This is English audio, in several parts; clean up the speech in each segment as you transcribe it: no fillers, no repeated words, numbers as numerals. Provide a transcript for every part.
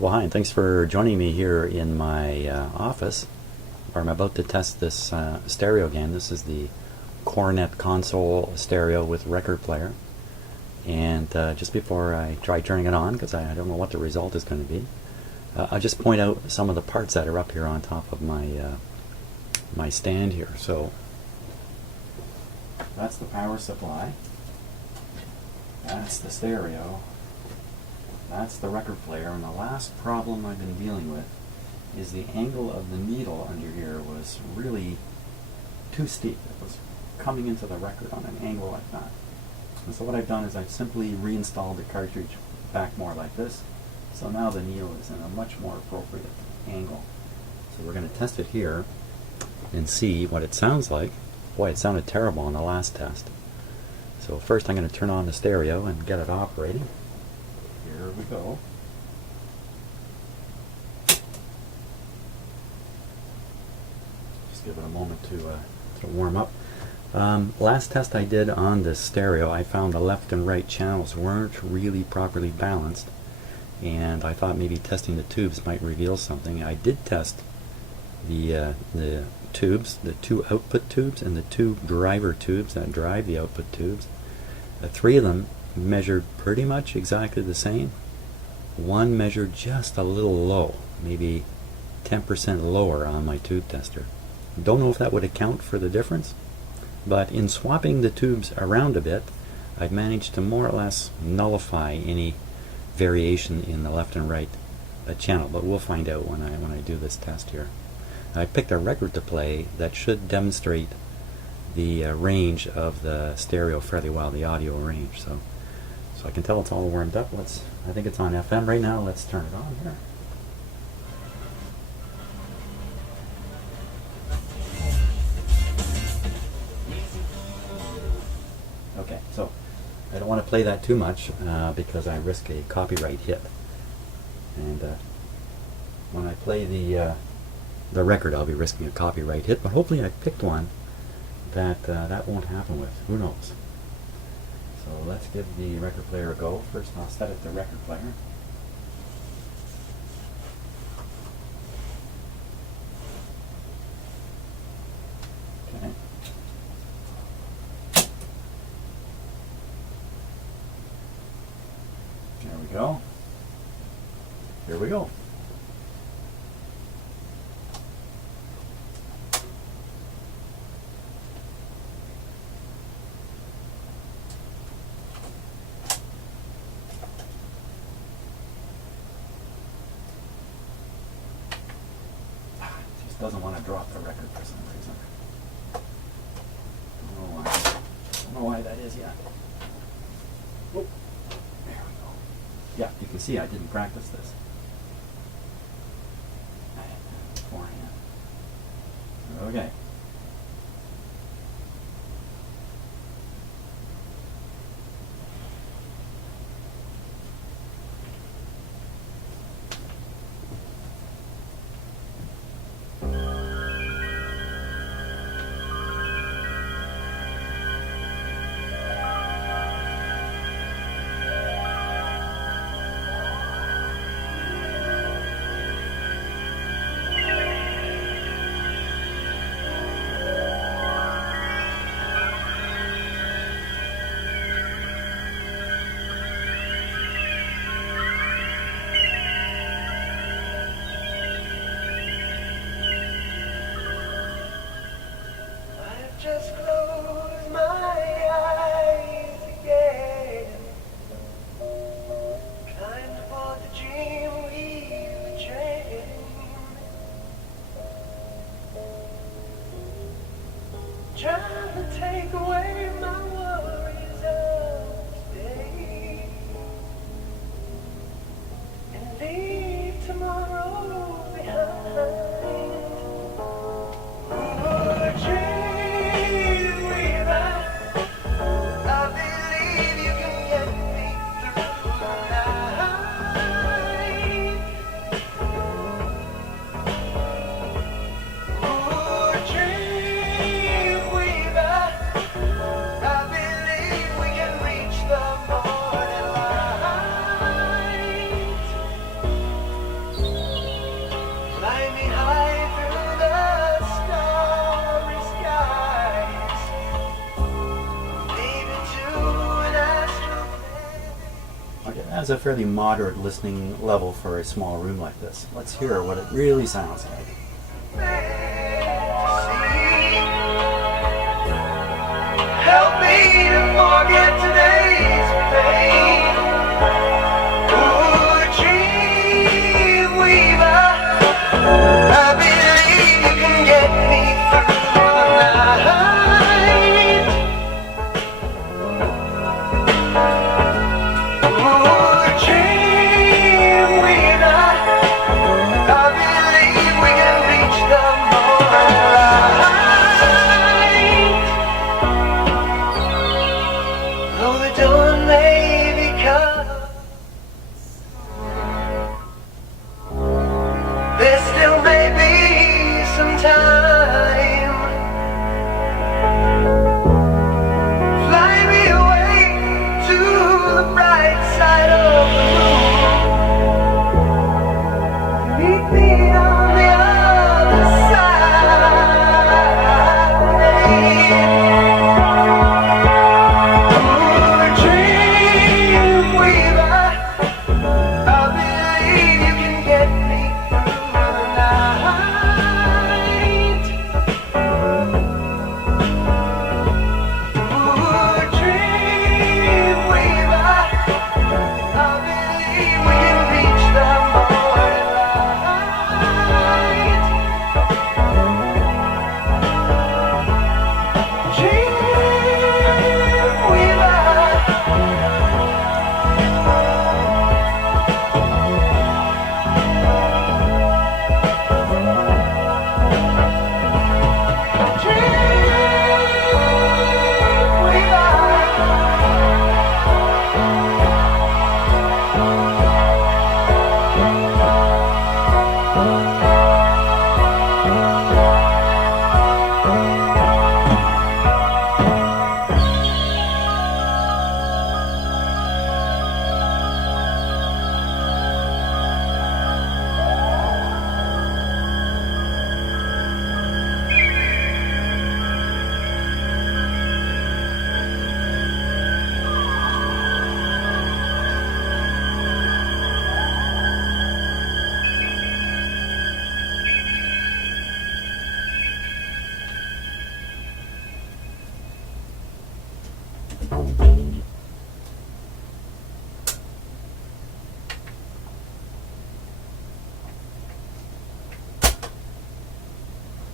Well, hi, and thanks for joining me here in my office, where I'm about to test this stereo again. This is the Koronette console stereo with record player. And just before I try turning it on, because I don't know what the result is going to be, I'll just point out some of the parts that are up here on top of my my stand here. So that's the power supply. That's the stereo. That's the record player, and the last problem I've been dealing with is the angle of the needle under here was really too steep. It was coming into the record on an angle like that. And so what I've done is I've simply reinstalled the cartridge back more like this. So now the needle is in a much more appropriate angle. So we're going to test it here and see what it sounds like. Boy, it sounded terrible on the last test. So first I'm going to turn on the stereo and get it operating. Here we go. Just give it a moment to warm up. Last test I did on the stereo, I found the left and right channels weren't really properly balanced, and I thought maybe testing the tubes might reveal something. I did test the tubes, the two output tubes and the two driver tubes that drive the output tubes. The three of them measured pretty much exactly the same. One measured just a little low, maybe 10% lower on my tube tester. Don't know if that would account for the difference, but in swapping the tubes around a bit, I've managed to more or less nullify any variation in the left and right channel, but we'll find out when I do this test here. I picked a record to play that should demonstrate the range of the stereo fairly well, the audio range. So I can tell it's all warmed up. I think it's on FM right now. Let's turn it on here. Okay, so I don't want to play that too much because I risk a copyright hit. And when I play the record, I'll be risking a copyright hit, but hopefully I picked one that that won't happen with. Who knows? So let's give the record player a go. First I'll set it to record player. Okay. There we go. Here we go. Doesn't want to drop the record for some reason. Don't know why that is yet. Oh, there we go. Yeah, you can see I didn't practice this beforehand. Okay. Just close my eyes again, trying to forget the dream we dreamed, trying to take away my worries of today and leave tomorrow behind. it has a fairly moderate listening level for a small room like this. Let's hear what it really sounds like. Help me to forget today's pain. Ooh, dream weaver, I believe you can get me through the night. Ooh, dream weaver, I believe we can reach the morning light. Though the dawn may be come, there still may be some time. Fly me away to the bright side of the moon. Meet me on the other side. Ooh, dream weaver, I believe you can get me through the night. Ooh, dream weaver, I believe we can reach the morning light. Dream weaver.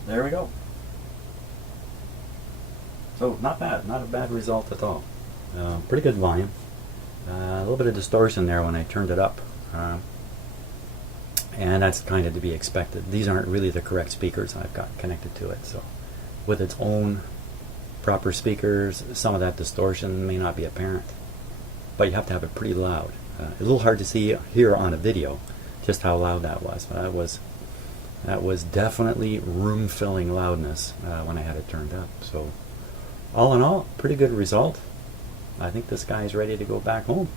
There we go. So not bad, not a bad result at all. Pretty good volume. A little bit of distortion there when I turned it up. And that's kind of to be expected. These aren't really the correct speakers I've got connected to it. So with its own proper speakers, some of that distortion may not be apparent. But you have to have it pretty loud. A little hard to see here on a video just how loud that was. That was definitely room-filling loudness when I had it turned up. So all in all, pretty good result. I think this guy's ready to go back home.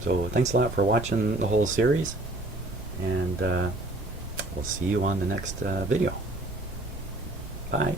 So thanks a lot for watching the whole series, and we'll see you on the next video. Bye.